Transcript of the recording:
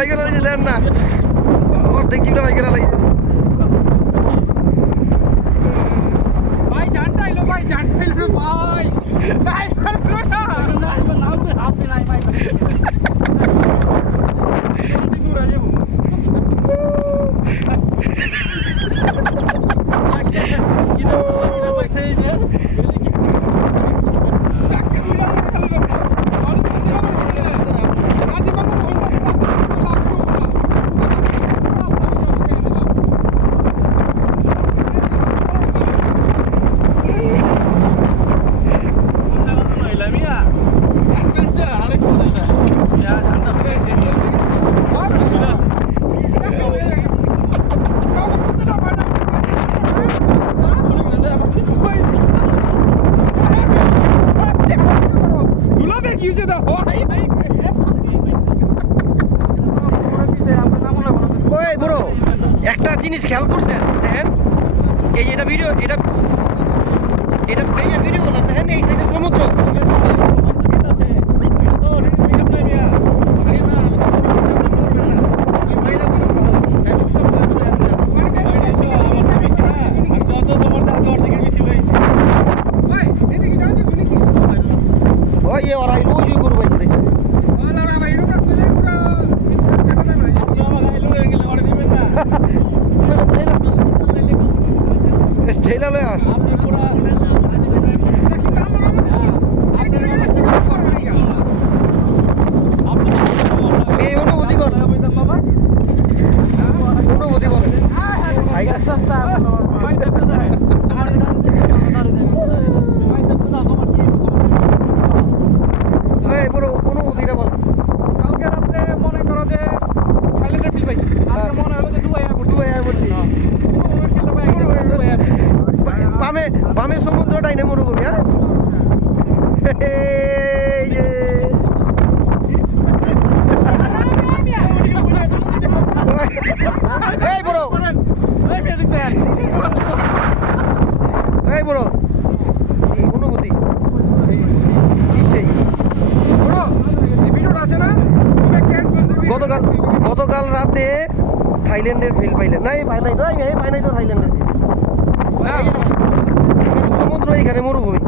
ভাই করে লাগছে দেন না অর্ধেক জিপটা ভাই করে লাগছে ভাই জানটা এলো ভাই ভাই নাই নাও তো আপনি নাই ভাই দূর আছে একটা জিনিস খেয়াল করছেন দেখেন এই যে এটা ভিডিও এটা ভিডিও করলাম দেখেন এই সাইডে সমুদ্র ওই ওরা লুজ করে পাইছে দেখছি ঠেলা লয়া এই অনুভূতি কর অনুভূতি বল পুরো অনুভূতিটা বল কালকে রাত্রে মনে করো যে থাইল্যান্ডের ফিল পাইছি আজকে মনে হলো যে দুবাই এয়ারপোর্ট বামে সমুদ্রটাই না মরুভূমি হ্যাঁ এই বড় এই বড় এই অনুভূতি কি সেই ভিডিওটা আছে না গতকাল রাতে থাইল্যান্ডের ফিল পাইলেন নাই পাই নাই তো থাইল্যান্ডের সমুদ্র এখানে মরুভূমি